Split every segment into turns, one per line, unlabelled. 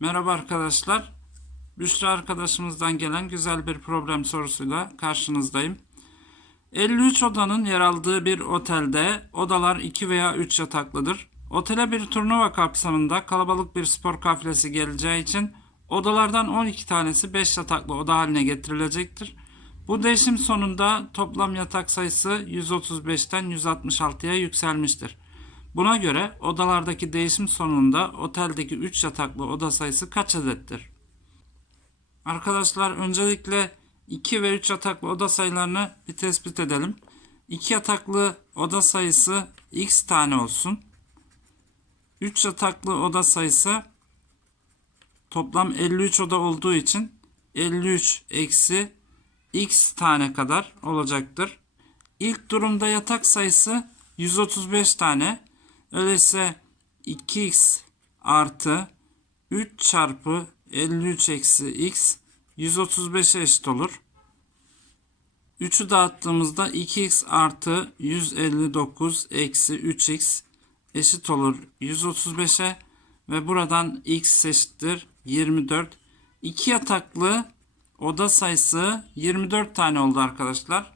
Merhaba arkadaşlar. Büşra arkadaşımızdan gelen güzel bir problem sorusuyla karşınızdayım. 53 odanın yer aldığı bir otelde odalar 2 veya 3 yataklıdır. Otele bir turnuva kapsamında kalabalık bir spor kafilesi geleceği için odalardan 12 tanesi 5 yataklı oda haline getirilecektir. Bu değişim sonunda toplam yatak sayısı 135'ten 166'ya yükselmiştir. Buna göre odalardaki değişim sonunda oteldeki 3 yataklı oda sayısı kaç adettir? Arkadaşlar öncelikle 2 ve 3 yataklı oda sayılarını bir tespit edelim. 2 yataklı oda sayısı x tane olsun. 3 yataklı oda sayısı toplam 53 oda olduğu için 53 eksi x tane kadar olacaktır. İlk durumda yatak sayısı 135 tane. Öyleyse 2x artı 3 çarpı 53 eksi x 135'e eşit olur. 3'ü dağıttığımızda 2x artı 159 eksi 3x eşit olur 135'e ve buradan x eşittir 24. 2 yataklı oda sayısı 24 tane oldu arkadaşlar.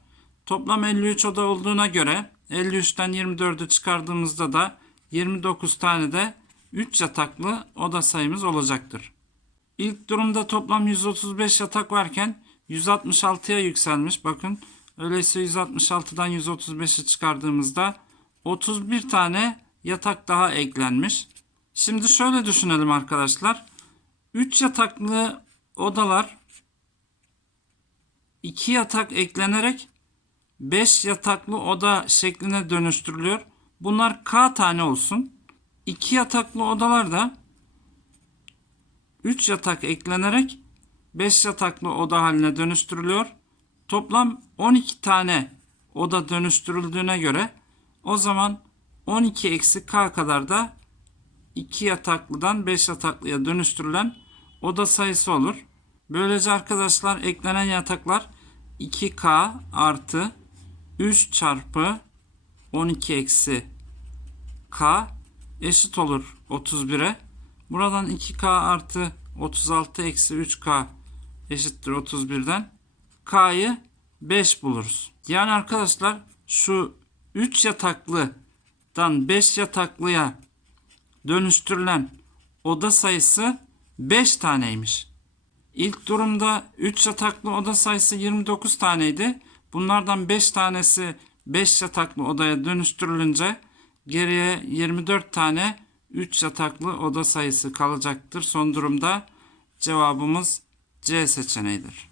Toplam 53 oda olduğuna göre 53'ten 24'ü çıkardığımızda da 29 tane de 3 yataklı oda sayımız olacaktır. İlk durumda toplam 135 yatak varken 166'ya yükselmiş. Bakın öyleyse 166'dan 135'i çıkardığımızda 31 tane yatak daha eklenmiş. Şimdi şöyle düşünelim arkadaşlar. 3 yataklı odalar 2 yatak eklenerek 5 yataklı oda şekline dönüştürülüyor. Bunlar K tane olsun. 2 yataklı odalar da 3 yatak eklenerek 5 yataklı oda haline dönüştürülüyor. Toplam 12 tane oda dönüştürüldüğüne göre o zaman 12 eksi K kadar da 2 yataklıdan 5 yataklıya dönüştürülen oda sayısı olur. Böylece arkadaşlar eklenen yataklar 2K artı 3 çarpı 12 eksi K eşit olur 31'e. Buradan 2K artı 36 eksi 3K eşittir 31'den. K'yı 5 buluruz. Yani arkadaşlar şu 3 yataklıdan 5 yataklıya dönüştürülen oda sayısı 5 taneymiş. İlk durumda 3 yataklı oda sayısı 29 taneydi. Bunlardan 5 tanesi 5 yataklı odaya dönüştürülünce geriye 24 tane 3 yataklı oda sayısı kalacaktır. Son durumda cevabımız C seçeneğidir.